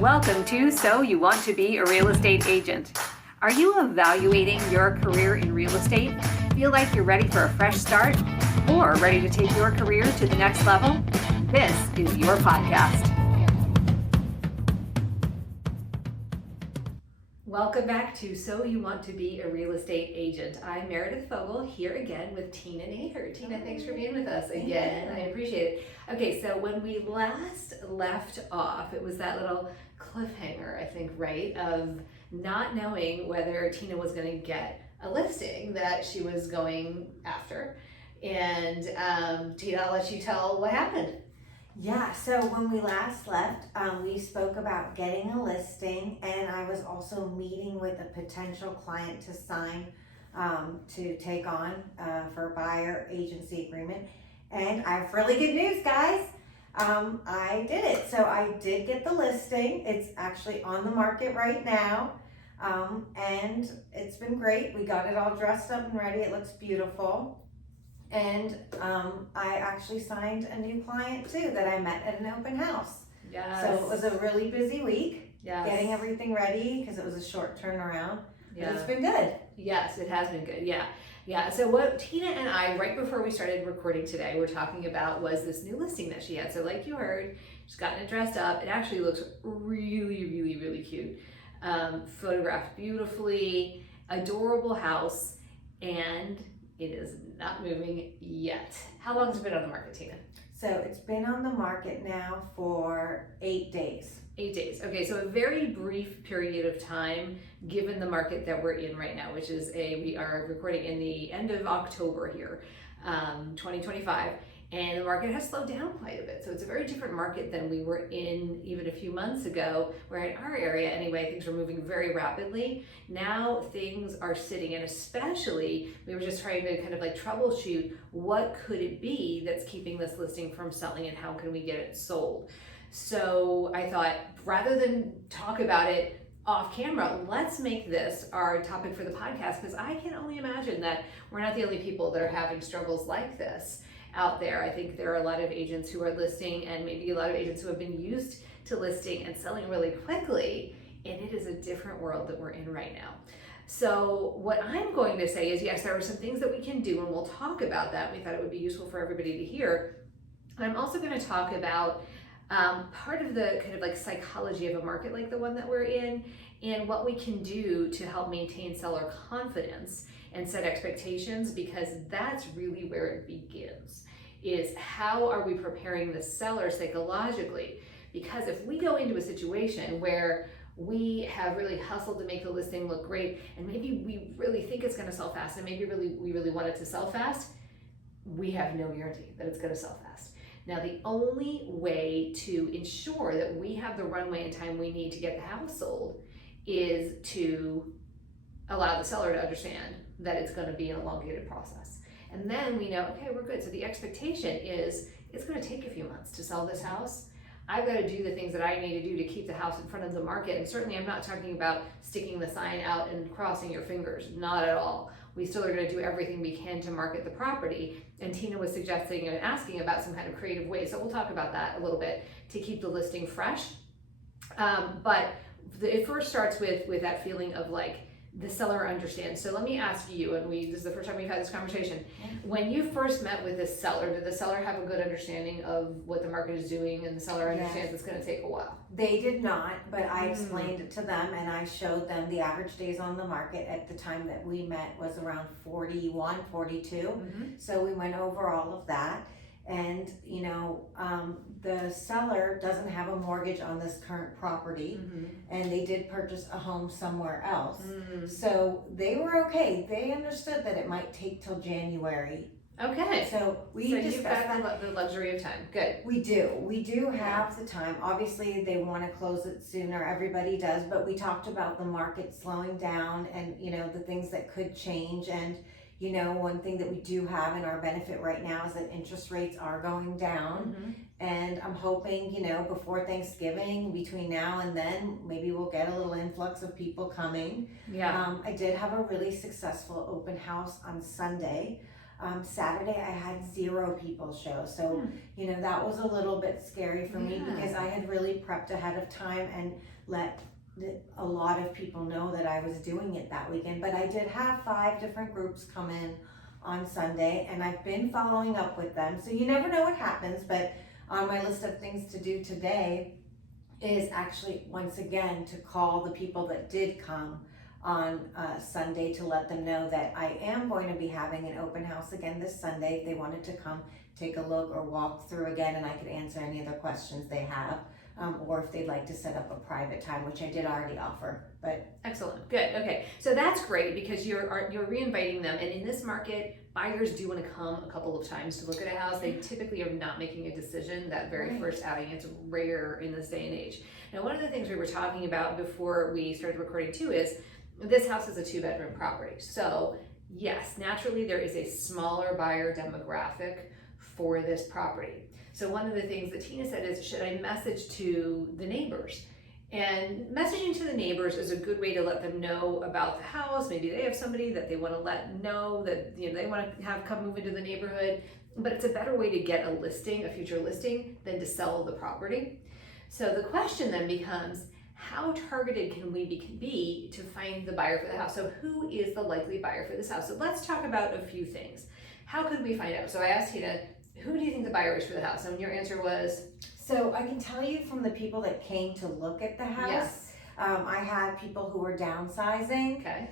Welcome to So You Want to Be a Real Estate Agent. Are you evaluating your career in real estate? Feel like you're ready for a fresh start? Or ready to take your career to the next level? This is your podcast. Welcome back to So You Want to Be a Real Estate Agent. I'm Meredith Fogel here again with Tina Nader. Tina, thanks for being with us again. I appreciate it. Okay, so when we last left off, it was that little cliffhanger, I think, right, of not knowing whether Tina was going to get a listing that she was going after. And Tina, I'll let you tell what happened. Yeah, so when we last left, we spoke about getting a listing, and I was also meeting with a potential client to sign to take on for a buyer agency agreement. And I have really good news, guys. I did it. So I did get the listing. It's actually on the market right now, and it's been great. We got it all dressed up and ready. It looks beautiful. And I actually signed a new client too that I met at an open house. Yes. So it was a really busy week, Yes. getting everything ready because it was a short turnaround. Yeah. But it's been good. Yes, it has been good. Yeah. So what Tina and I, right before we started recording today, were talking about was this new listing that she had. So like you heard, she's gotten it dressed up. It actually looks really, really, really cute. Photographed beautifully, adorable house, and it is not moving yet. How long has it been on the market, Tina? So it's been on the market now for 8 days. 8 days. Okay, so a very brief period of time given the market that we're in right now, which is we are recording in the end of October here, 2025, and the market has slowed down quite a bit. So it's a very different market than we were in even a few months ago, where in our area anyway, things were moving very rapidly. Now things are sitting, and especially we were just trying to kind of like troubleshoot what could it be that's keeping this listing from selling and how can we get it sold. So I thought, rather than talk about it off camera, let's make this our topic for the podcast, because I can only imagine that we're not the only people that are having struggles like this out there. I think there are a lot of agents who are listing, and maybe a lot of agents who have been used to listing and selling really quickly, and it is a different world that we're in right now. So what I'm going to say is, yes, there are some things that we can do, and we'll talk about that. We thought it would be useful for everybody to hear. I'm also going to talk about part of the kind of like psychology of a market like the one that we're in, and what we can do to help maintain seller confidence and set expectations, because that's really where it begins, is how are we preparing the seller psychologically? Because if we go into a situation where we have really hustled to make the listing look great, and maybe we really think it's going to sell fast, and maybe we really want it to sell fast, we have no guarantee that it's going to sell fast. Now, the only way to ensure that we have the runway and time we need to get the house sold is to allow the seller to understand that it's going to be an elongated process. And then we know, okay, we're good. So the expectation is it's going to take a few months to sell this house. I've got to do the things that I need to do to keep the house in front of the market. And certainly I'm not talking about sticking the sign out and crossing your fingers, not at all. We still are going to do everything we can to market the property. And Tina was suggesting and asking about some kind of creative ways. So we'll talk about that a little bit to keep the listing fresh. But it first starts with that feeling of like, the seller understands. So let me ask you, and this is the first time we've had this conversation. When you first met with this seller, did the seller have a good understanding of what the market is doing, and the seller understands it's going to take a while? They did not, but I explained it to them, and I showed them the average days on the market at the time that we met was around 41, 42. So we went over all of that. And the seller doesn't have a mortgage on this current property, and they did purchase a home somewhere else. So they were okay. They understood that it might take till January. Okay. So you've got the luxury of time. Good. We do have the time. Obviously, they want to close it sooner. Everybody does, but we talked about the market slowing down, and the things that could change. And one thing that we do have in our benefit right now is that interest rates are going down. And I'm hoping, before Thanksgiving, between now and then, maybe we'll get a little influx of people coming. I did have a really successful open house on Sunday. Saturday I had 0 people show. So, you know, that was a little bit scary for me because I had really prepped ahead of time and let a lot of people know that I was doing it that weekend. But I did have 5 different groups come in on Sunday, and I've been following up with them. So you never know what happens, but on my list of things to do today is actually once again to call the people that did come on Sunday to let them know that I am going to be having an open house again this Sunday if they wanted to come take a look or walk through again, and I could answer any other questions they have, or if they'd like to set up a private time, which I did already offer. But excellent, good, okay. So that's great because you're re-inviting them, and in this market, buyers do want to come a couple of times to look at a house. They typically are not making a decision that very first outing. It's rare in this day and age. Now, one of the things we were talking about before we started recording too is this house is a 2-bedroom property. So yes, naturally there is a smaller buyer demographic for this property. So one of the things that Tina said is, should I message to the neighbors? And messaging to the neighbors is a good way to let them know about the house. Maybe they have somebody that they want to let know that, you know, they want to have come move into the neighborhood. But it's a better way to get a listing, a future listing, than to sell the property. So the question then becomes, how targeted can we be to find the buyer for the house? So who is the likely buyer for this house? So let's talk about a few things. How could we find out? So I asked Tina, who do you think the buyer is for the house? And your answer was? So I can tell you from the people that came to look at the house, Yes. I had people who were downsizing, Okay.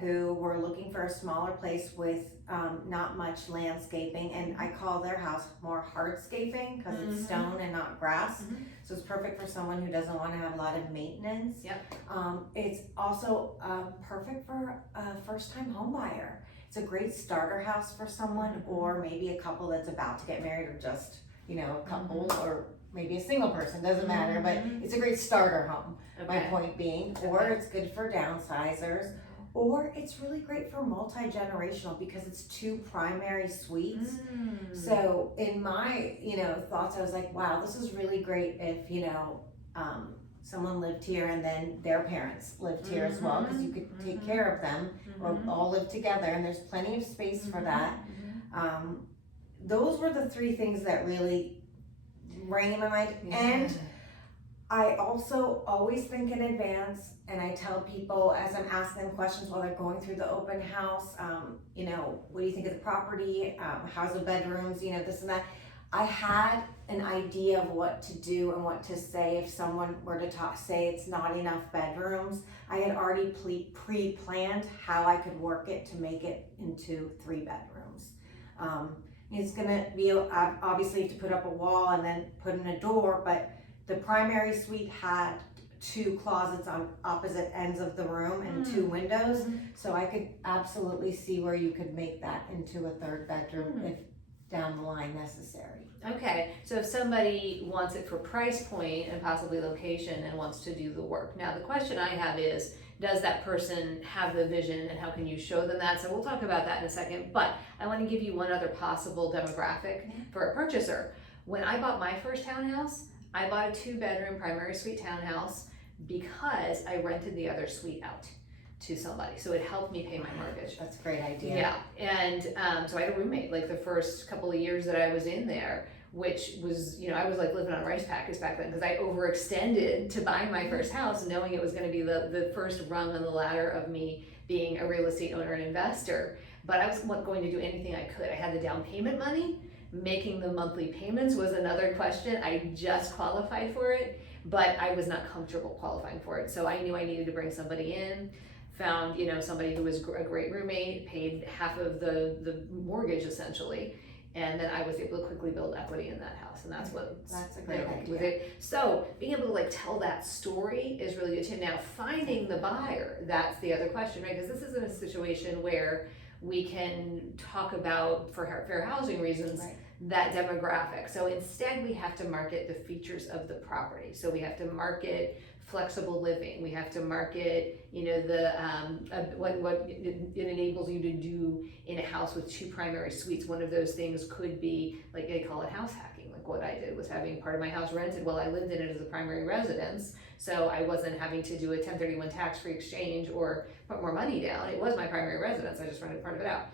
who were looking for a smaller place with not much landscaping, and I call their house more hardscaping because it's stone and not grass. So it's perfect for someone who doesn't want to have a lot of maintenance. Yep. It's also perfect for a first-time home buyer. It's a great starter house for someone, or maybe a couple that's about to get married, or just, you know, a couple, or maybe a single person, doesn't matter, but it's a great starter home, my point being. Or it's good for downsizers, or it's really great for multi-generational because it's 2 primary suites. So in my, you know, thoughts, I was like, wow, this is really great if, you know, someone lived here and then their parents lived here as well, because you could take care of them or all live together, and there's plenty of space for that. Those were the 3 things that really rang in my mind. And I also always think in advance, and I tell people as I'm asking them questions while they're going through the open house, you know, what do you think of the property? How's the bedrooms? You know, this and that. I had an idea of what to do and what to say if someone were to say it's not enough bedrooms. I had already pre-planned how I could work it to make it into 3 bedrooms. It's gonna be, obviously you have to put up a wall and then put in a door, but the primary suite had 2 closets on opposite ends of the room and 2 windows. So I could absolutely see where you could make that into a 3rd bedroom if down the line necessary. Okay, so if somebody wants it for price point and possibly location and wants to do the work. Now the question I have is, does that person have the vision, and how can you show them that? So we'll talk about that in a second, but I want to give you one other possible demographic for a purchaser. When I bought my first townhouse, I bought a 2-bedroom primary suite townhouse because I rented the other suite out to somebody, so it helped me pay my mortgage. That's a great idea. Yeah, and so I had a roommate like the first couple of years that I was in there, which was, you know, I was like living on rice packets back then because I overextended to buy my first house, knowing it was going to be the first rung on the ladder of me being a real estate owner and investor. But I was going to do anything I could. I had the down payment money. Making the monthly payments was another question. I just qualified for it, but I was not comfortable qualifying for it. So I knew I needed to bring somebody in. Found, you know, somebody who was a great roommate, paid half of the mortgage essentially, and then I was able to quickly build equity in that house, and that's a great idea. with it. So being able to like tell that story is really good too. Now finding the buyer, that's the other question, right? Because this isn't a situation where we can talk about, for fair housing reasons, that demographic. So instead we have to market the features of the property. So we have to market flexible living. We have to market, you know, the what it enables you to do in a house with 2 primary suites. One of those things could be, like they call it house hacking. Like what I did was having part of my house rented while I lived in it as a primary residence. So I wasn't having to do a 1031 tax-free exchange or put more money down. It was my primary residence. I just rented part of it out.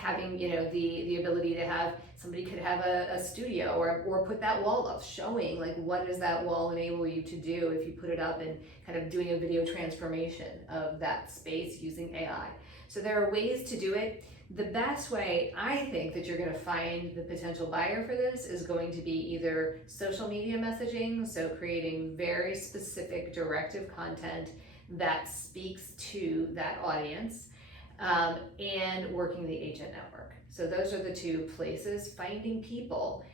having, you know, the ability to have somebody could have a studio or put that wall up showing like what does that wall enable you to do if you put it up, and kind of doing a video transformation of that space using AI. So there are ways to do it. The best way I think that you're going to find the potential buyer for this is going to be either social media messaging, so creating very specific directive content that speaks to that audience, and working the agent network. So those are the two places, finding people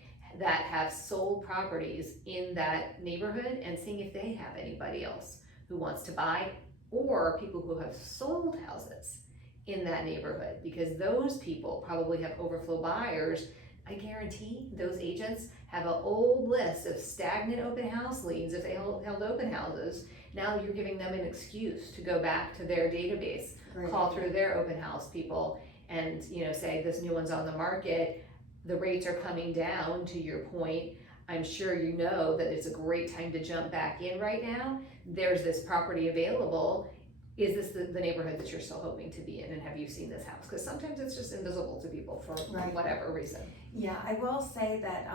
that have sold properties in that neighborhood and seeing if they have anybody else who wants to buy, or people who have sold houses in that neighborhood, because those people probably have overflow buyers. I guarantee those agents have an old list of stagnant open house leads if they held open houses. Now you're giving them an excuse to go back to their database, call through their open house people, and, you know, say this new one's on the market, the rates are coming down, to your point. I'm sure you know that it's a great time to jump back in right now. There's this property available. Is this the neighborhood that you're still hoping to be in, and have you seen this house? Because sometimes it's just invisible to people for whatever reason. Yeah, I will say that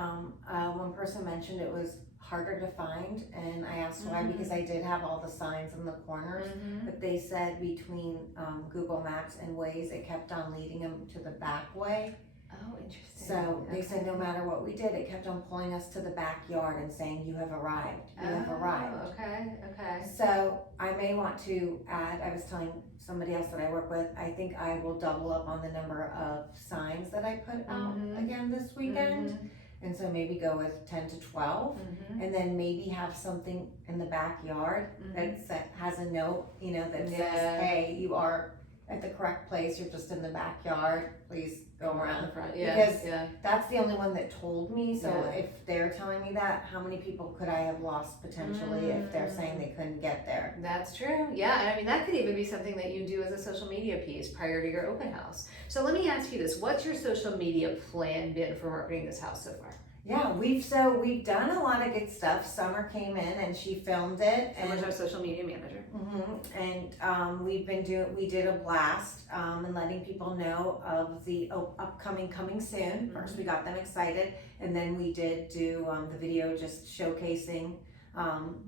one person mentioned it was harder to find, and I asked why, because I did have all the signs in the corners, but they said between Google Maps and Waze, it kept on leading them to the back way. Oh, interesting. So they said no matter what we did, it kept on pulling us to the backyard and saying, you have arrived, you have arrived. Okay. So I may want to add, I was telling somebody else that I work with, I think I will double up on the number of signs that I put out again this weekend. And so maybe go with 10 to 12, and then maybe have something in the backyard that has a note, you know, that says, hey, you are at the correct place, you're just in the backyard, please go around the front. Because that's the only one that told me, so if they're telling me that, how many people could I have lost potentially if they're saying they couldn't get there? That's true, yeah, and I mean, that could even be something that you do as a social media piece prior to your open house. So let me ask you this, what's your social media plan been for marketing this house so far? Yeah, we've done a lot of good stuff. Summer came in and she filmed it. Summer's our social media manager. And we did a blast and letting people know of the upcoming coming soon. First we got them excited, and then we did do the video just showcasing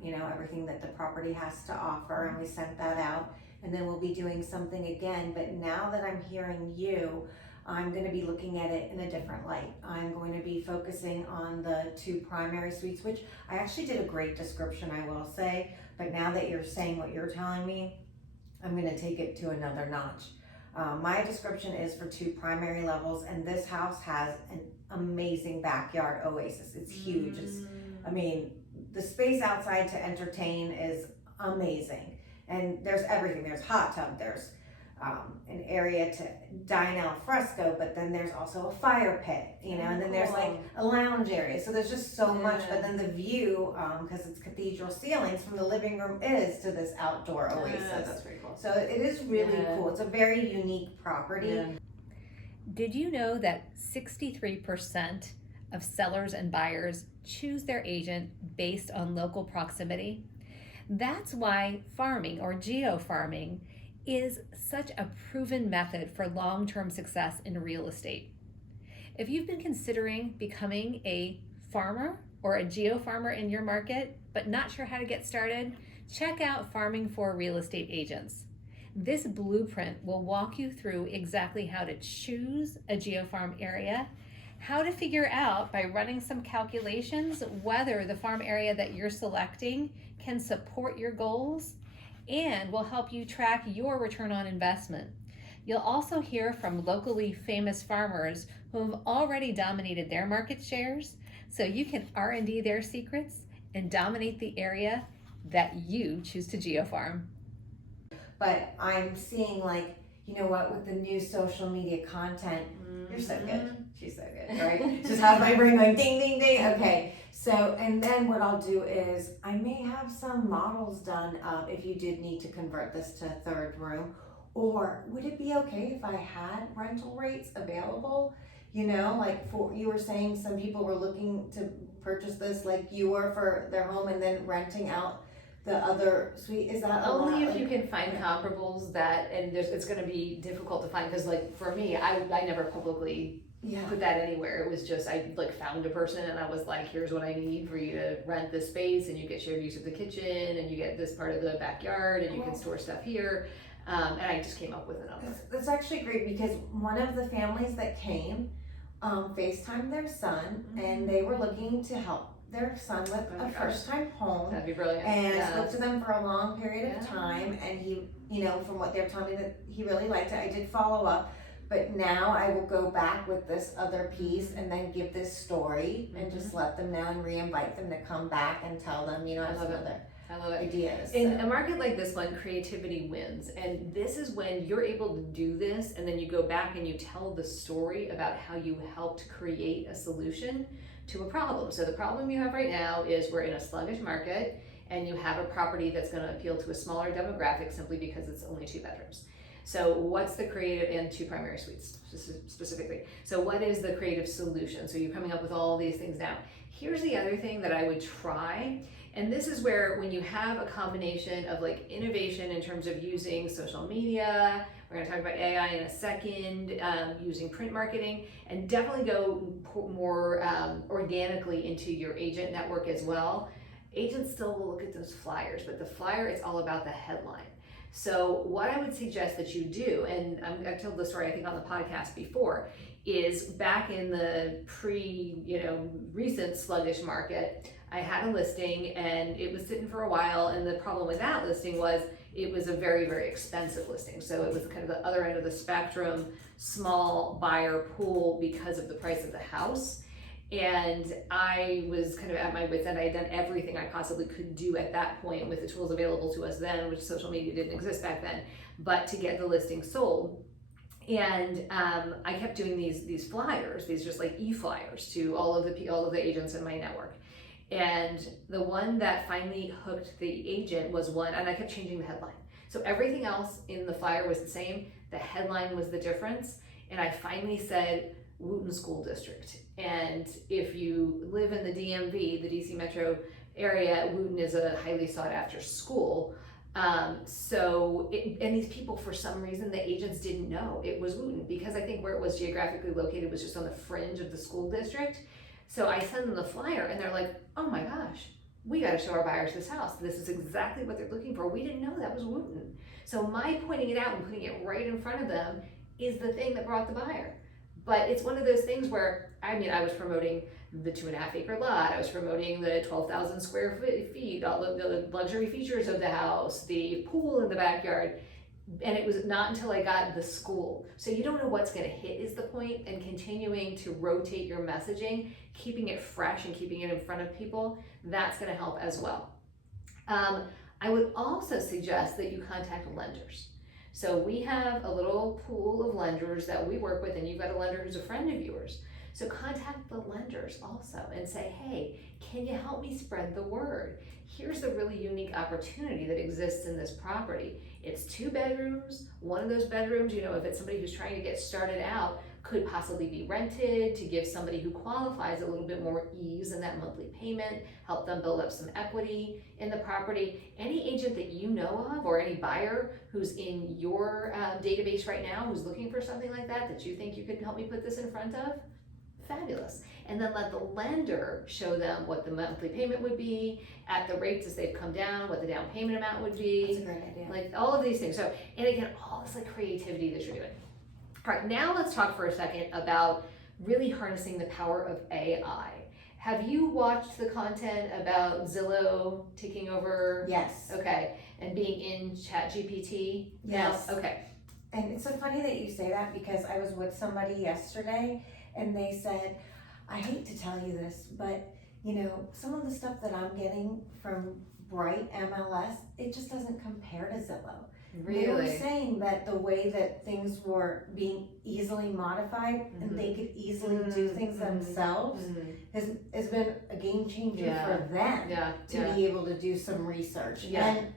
you know, everything that the property has to offer, and we sent that out. And then we'll be doing something again, but now that I'm hearing you, I'm going to be looking at it in a different light. I'm going to be focusing on the 2 primary suites, which I actually did a great description, I will say, but now that you're saying what you're telling me, I'm going to take it to another notch. My description is for 2 primary levels, and this house has an amazing backyard oasis. It's huge. I mean, the space outside to entertain is amazing, and there's everything. There's hot tub, there's an area to dine al fresco, but then there's also a fire pit, you know, and then there's like a lounge area. So there's just so much, but then the view, because it's cathedral ceilings from the living room, is to this outdoor oasis. That's pretty cool. So it is really cool. It's a very unique property. Did you know that 63% of sellers and buyers choose their agent based on local proximity? That's why farming, or geo-farming, is such a proven method for long-term success in real estate. If you've been considering becoming a farmer or a geo-farmer in your market, but not sure how to get started, check out Farming for Real Estate Agents. This blueprint will walk you through exactly how to choose a geo-farm area, how to figure out by running some calculations whether the farm area that you're selecting can support your goals, and will help you track your return on investment. You'll also hear from locally famous farmers who have already dominated their market shares, so you can R&D their secrets and dominate the area that you choose to geofarm. But I'm seeing, like, you know what, with the new social media content, you're so good. She's so good, right? Just have my brain going ding, ding, ding. Okay. So, and then what I'll do is I may have some models done of if you did need to convert this to a 3rd room, or would it be okay if I had rental rates available? You know, like you were saying, some people were looking to purchase this like you were for their home and then renting out the other suite, is that a lot? Only if you can find comparables that, and it's gonna be difficult to find, because like for me, I never publicly Yeah. put that anywhere. It was just, I like found a person and I was like, here's what I need for you to rent this space, and you get shared use of the kitchen, and you get this part of the backyard, and you can store stuff here. And I just came up with a number. That's actually great, because one of the families that came, FaceTimed their son, and they were looking to help their son with Oh my a gosh. first time home. That'd be brilliant. And Yeah. spoke to them for a long period of Yeah. time, and he, from what they're telling me, that he really liked it. I did follow up, but now I will go back with this other piece and then give this story and just let them know and re-invite them to come back and tell them, I have some other I love it. ideas. In a market like this one, creativity wins. And this is when you're able to do this, and then you go back and you tell the story about how you helped create a solution to a problem. So the problem you have right now is we're in a sluggish market, and you have a property that's going to appeal to a smaller demographic simply because it's only 2 bedrooms. So what's the creative, and 2 primary suites specifically. So what is the creative solution? So you're coming up with all these things now. Here's the other thing that I would try, and this is where when you have a combination of like innovation in terms of using social media, we're going to talk about AI in a second, using print marketing, and definitely go more organically into your agent network as well. Agents still will look at those flyers, but the flyer, it's all about the headline. So what I would suggest that you do, and I've told the story I think on the podcast before, is back in the recent sluggish market, I had a listing and it was sitting for a while, and the problem with that listing was it was a very, very expensive listing. So it was kind of the other end of the spectrum, small buyer pool because of the price of the house. And I was kind of at my wit's end. I had done everything I possibly could do at that point with the tools available to us then, which social media didn't exist back then, but to get the listing sold. And I kept doing these flyers, these just like e-flyers to all of the agents in my network. And the one that finally hooked the agent was one, and I kept changing the headline. So everything else in the flyer was the same. The headline was the difference. And I finally said, Wooten School District. And if you live in the DMV, the DC metro area, Wooten is a highly sought after school. And these people, for some reason, the agents didn't know it was Wooten, because I think where it was geographically located was just on the fringe of the school district. So I send them the flyer and they're like, oh my gosh, we got to show our buyers this house. This is exactly what they're looking for. We didn't know that was Wooten. So my pointing it out and putting it right in front of them is the thing that brought the buyer. But it's one of those things where, I was promoting the 2.5 acre lot. I was promoting the 12,000 square feet, all of the luxury features of the house, the pool in the backyard. And it was not until I got the school. So you don't know what's going to hit is the point, and continuing to rotate your messaging, keeping it fresh and keeping it in front of people, that's going to help as well. I would also suggest that you contact lenders. So we have a little pool of lenders that we work with, and you've got a lender who's a friend of yours. So contact the lenders also and say, hey, can you help me spread the word? Here's a really unique opportunity that exists in this property. It's 2 bedrooms. One of those bedrooms, if it's somebody who's trying to get started out, could possibly be rented to give somebody who qualifies a little bit more ease in that monthly payment, help them build up some equity in the property. Any agent that you know of, or any buyer who's in your database right now who's looking for something like that you think you could help me put this in front of, fabulous. And then let the lender show them what the monthly payment would be at the rates as they've come down, what the down payment amount would be. That's a great idea. Like all of these things. So, and again, all this like creativity that you're doing. All right, now let's talk for a second about really harnessing the power of AI. Have you watched the content about Zillow taking over? Yes. Okay, and being in ChatGPT? Yes. Now? Okay. And it's so funny that you say that, because I was with somebody yesterday and they said, I hate to tell you this, but some of the stuff that I'm getting from Bright MLS, it just doesn't compare to Zillow. Really? They were saying that the way that things were being easily modified and they could easily do things themselves has been a game changer for them to be able to do some research. Yeah. And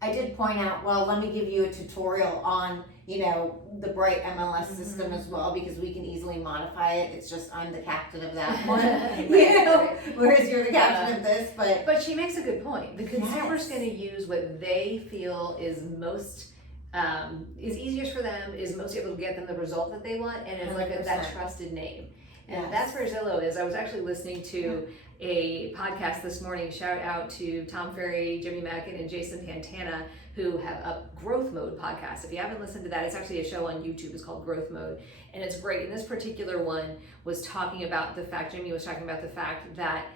I did point out, well, let me give you a tutorial on, the Bright MLS system as well, because we can easily modify it. It's just I'm the captain of that one, whereas you're the captain of this, But she makes a good point. The consumer's Yes. going to use what they feel is most, is easiest for them, is most able to get them the result that they want, and is like that 100%. trusted name. And Yes. that's where Zillow is. I was actually listening to a podcast this morning. Shout out to Tom Ferry, Jimmy Mackin, and Jason Pantana, who have a Growth Mode podcast. If you haven't listened to that, it's actually a show on YouTube. It's called Growth Mode, and it's great. And this particular one was talking about the fact, Jimmy was talking about the fact that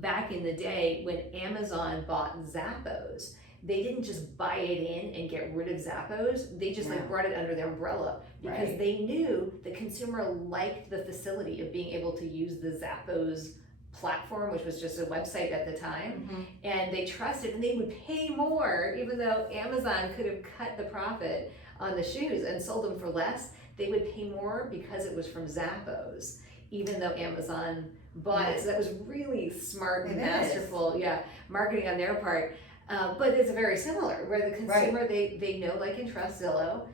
back in the day when Amazon bought Zappos, they didn't just buy it in and get rid of Zappos. They just brought it under their umbrella because they knew the consumer liked the facility of being able to use the Zappos platform, which was just a website at the time, and they trusted, and they would pay more, even though Amazon could have cut the profit on the shoes and sold them for less. They would pay more because it was from Zappos, even though Amazon bought it. So that was really smart and masterful, marketing on their part. But it's very similar, where the consumer, they know, like, and trust Zillow.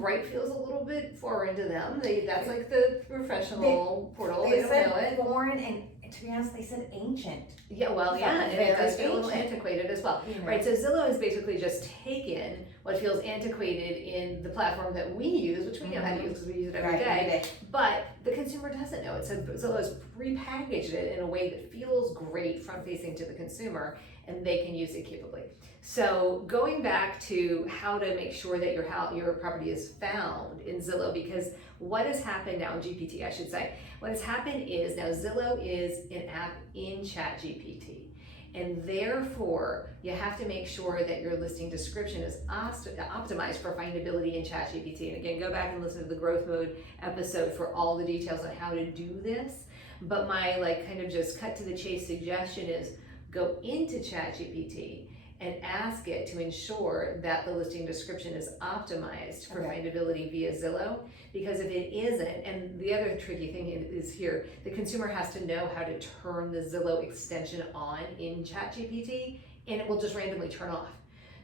Bright feels a little bit foreign to them. That's like the professional portal. They don't know it. Foreign, and to be honest, they said ancient. Yeah, well, and it does feel a little antiquated as well. Right, so Zillow has basically just taken what feels antiquated in the platform that we use, which we know how to use because we use it every day, but the consumer doesn't know it. So Zillow has repackaged it in a way that feels great front-facing to the consumer, and they can use it capably. So going back to how to make sure that your property is found in Zillow, because what has happened now in GPT, I should say, what has happened is now Zillow is an app in ChatGPT, and therefore you have to make sure that your listing description is optimized for findability in ChatGPT. And again, go back and listen to the Growth Mode episode for all the details on how to do this. But my kind of just cut to the chase suggestion is go into ChatGPT and ask it to ensure that the listing description is optimized for findability via Zillow. Because if it isn't, and the other tricky thing is here, the consumer has to know how to turn the Zillow extension on in ChatGPT, and it will just randomly turn off.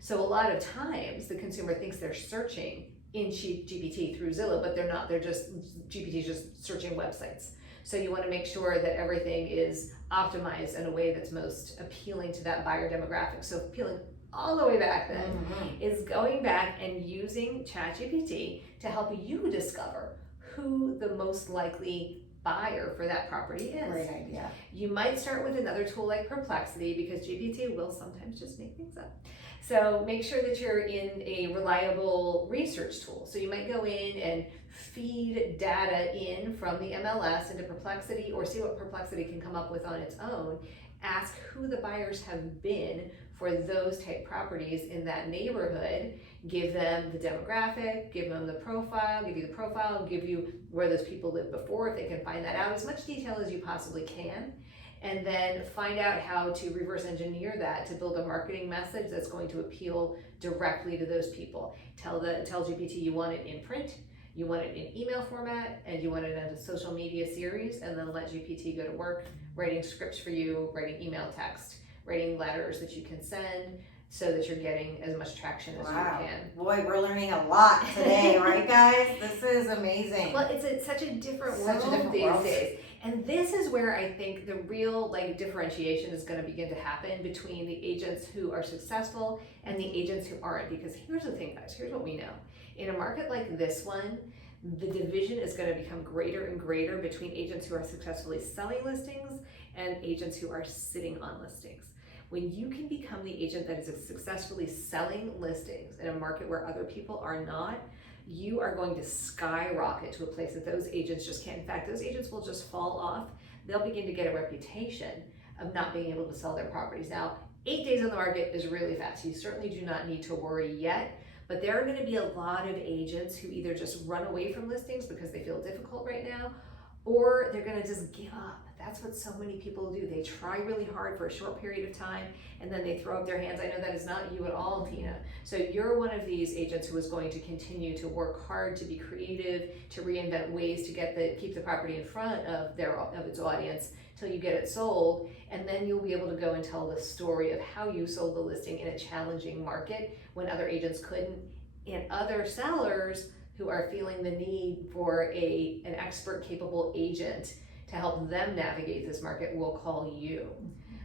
So a lot of times the consumer thinks they're searching in GPT through Zillow, but they're not. GPT's just searching websites. So you want to make sure that everything is optimized in a way that's most appealing to that buyer demographic. So appealing all the way back then is going back and using ChatGPT to help you discover who the most likely buyer for that property is. Great idea. You might start with another tool like Perplexity, because GPT will sometimes just make things up. So make sure that you're in a reliable research tool. So you might go in and feed data in from the MLS into Perplexity, or see what Perplexity can come up with on its own. Ask who the buyers have been for those type properties in that neighborhood. Give them the demographic, give them the profile, give you the profile, give you where those people lived before, if they can find that out, as much detail as you possibly can. And then find out how to reverse engineer that to build a marketing message that's going to appeal directly to those people. Tell GPT you want it in print, you want it in email format, and you want it in a social media series, and then let GPT go to work writing scripts for you, writing email text, writing letters that you can send, so that you're getting as much traction as you can. Boy, we're learning a lot today, right, guys? This is amazing. Well, it's such a different world these days. And this is where I think the real differentiation is going to begin to happen between the agents who are successful and the agents who aren't. Because here's the thing, guys, here's what we know. In a market like this one, the division is going to become greater and greater between agents who are successfully selling listings and agents who are sitting on listings. When you can become the agent that is successfully selling listings in a market where other people are not, you are going to skyrocket to a place that those agents just can't. In fact, those agents will just fall off. They'll begin to get a reputation of not being able to sell their properties. Now, 8 days on the market is really fast. You certainly do not need to worry yet, but there are going to be a lot of agents who either just run away from listings because they feel difficult right now, or they're gonna just give up. That's what so many people do. They try really hard for a short period of time and then they throw up their hands. I know that is not you at all, Tina. So you're one of these agents who is going to continue to work hard, to be creative, to reinvent ways to keep the property in front of its audience till you get it sold, and then you'll be able to go and tell the story of how you sold the listing in a challenging market when other agents couldn't, and other sellers who are feeling the need for an expert, capable agent to help them navigate this market will call you.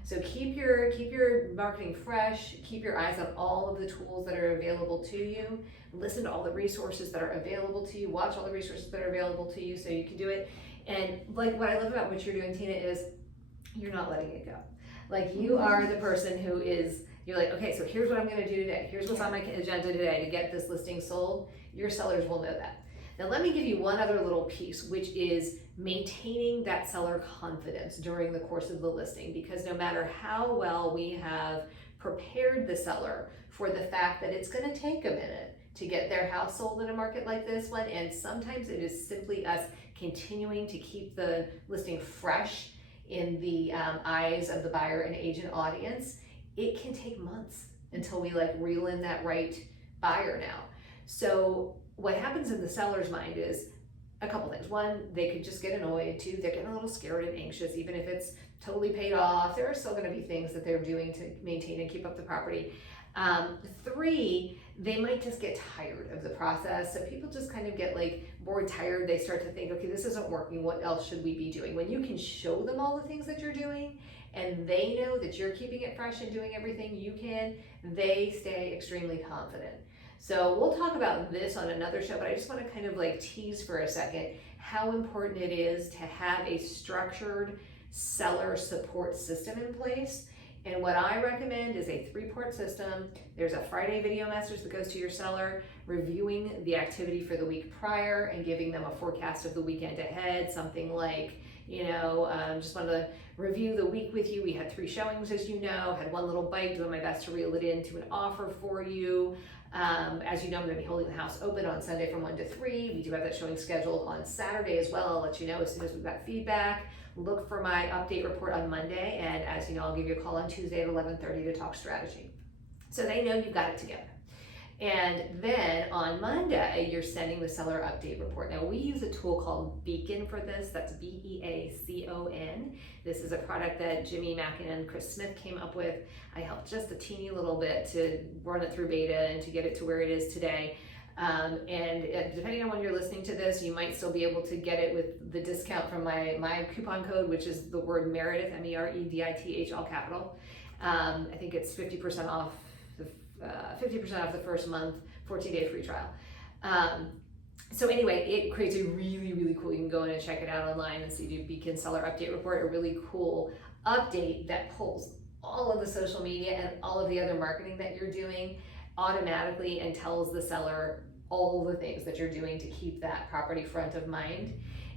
So keep your marketing fresh, keep your eyes on all of the tools that are available to you, listen to all the resources that are available to you, watch all the resources that are available to you so you can do it. And like what I love about what you're doing, Tina, is you're not letting it go. Like you are the person you're like, okay, so here's what I'm gonna do today. Here's what's on my agenda today to get this listing sold. Your sellers will know that. Now let me give you one other little piece, which is maintaining that seller confidence during the course of the listing, because no matter how well we have prepared the seller for the fact that it's gonna take a minute to get their house sold in a market like this one, and sometimes it is simply us continuing to keep the listing fresh in the eyes of the buyer and agent audience, it can take months until we reel in that right buyer now. So what happens in the seller's mind is a couple things. One, they could just get annoyed. Two, they're getting a little scared and anxious. Even if it's totally paid off, there are still going to be things that they're doing to maintain and keep up the property. Three, they might just get tired of the process. So people just kind of get bored, tired. They start to think, okay, this isn't working. What else should we be doing? When you can show them all the things that you're doing and they know that you're keeping it fresh and doing everything you can, they stay extremely confident. So we'll talk about this on another show, but I just want to kind of tease for a second how important it is to have a structured seller support system in place. And what I recommend is a 3-part system. There's a Friday video message that goes to your seller, reviewing the activity for the week prior and giving them a forecast of the weekend ahead. Something like, just wanted to review the week with you. We had 3 showings, as you know, had 1 little bite, doing my best to reel it into an offer for you. As you know, I'm going to be holding the house open on Sunday from 1 to 3. We do have that showing scheduled on Saturday as well. I'll let you know as soon as we've got feedback. Look for my update report on Monday, and as you know, I'll give you a call on Tuesday at 11:30 to talk strategy. So they know you've got it together. And then on Monday, you're sending the seller update report. Now we use a tool called Beacon for this. That's BEACON. This is a product that Jimmy Mackin and Chris Smith came up with. I helped just a teeny little bit to run it through beta and to get it to where it is today. And depending on when you're listening to this, you might still be able to get it with the discount from my coupon code, which is the word Meredith, MEREDITH, all capital. I think it's 50% off the first month, 14-day free trial. So anyway, it creates a really, really cool, you can go in and check it out online and see the Beacon Seller Update Report, a really cool update that pulls all of the social media and all of the other marketing that you're doing automatically and tells the seller all the things that you're doing to keep that property front of mind.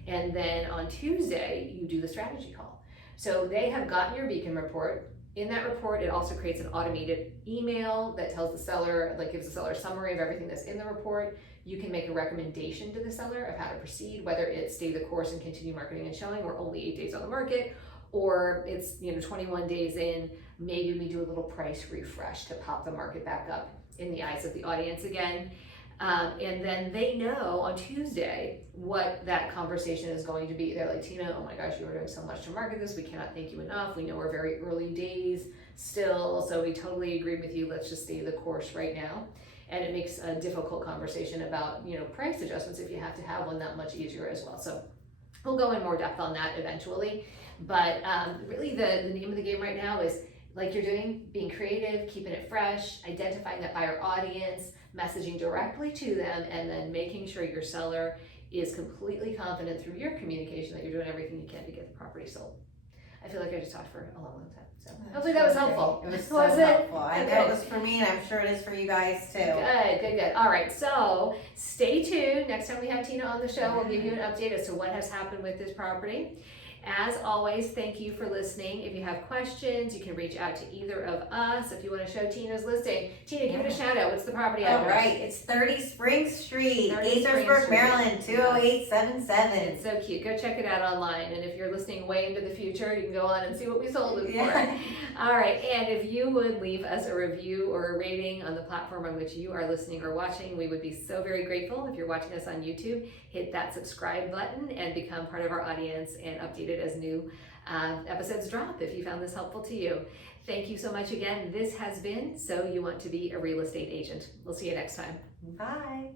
And then on Tuesday, you do the strategy call. So they have gotten your Beacon report. In that report, it also creates an automated email that tells the seller, gives the seller a summary of everything that's in the report. You can make a recommendation to the seller of how to proceed, whether it's stay the course and continue marketing and showing. We're only 8 days on the market, or it's 21 days in, maybe we do a little price refresh to pop the market back up in the eyes of the audience again. And then they know on Tuesday what that conversation is going to be. They're like, Tina, oh my gosh, you are doing so much to market this. We cannot thank you enough. We know we're very early days still, so we totally agree with you. Let's just stay the course right now. And it makes a difficult conversation about, price adjustments, if you have to have one, that much easier as well. So we'll go in more depth on that eventually. But really the name of the game right now is, like you're doing, being creative, keeping it fresh, identifying that buyer audience, messaging directly to them, and then making sure your seller is completely confident through your communication that you're doing everything you can to get the property sold. I feel like I just talked for a long time. So hopefully that was helpful. It was so helpful. I know it was for me, and I'm sure it is for you guys too. Good. All right, so stay tuned. Next time we have Tina on the show, we'll give you an update as to what has happened with this property. As always, thank you for listening. If you have questions, you can reach out to either of us. If you want to show Tina's listing, Tina, give it a shout out. What's the property All address? right, it's 30 Spring Street, 30 Spring Gaithersburg, Street. Maryland, 20877. It's so cute. Go check it out online. And if you're listening way into the future, you can go on and see what we sold it for. Yeah. All right. And if you would leave us a review or a rating on the platform on which you are listening or watching, we would be so very grateful. If you're watching us on YouTube, hit that subscribe button and become part of our audience and updated as new episodes drop if you found this helpful to you. Thank you so much again. This has been So You Want to Be a Real Estate Agent. We'll see you next time. Bye.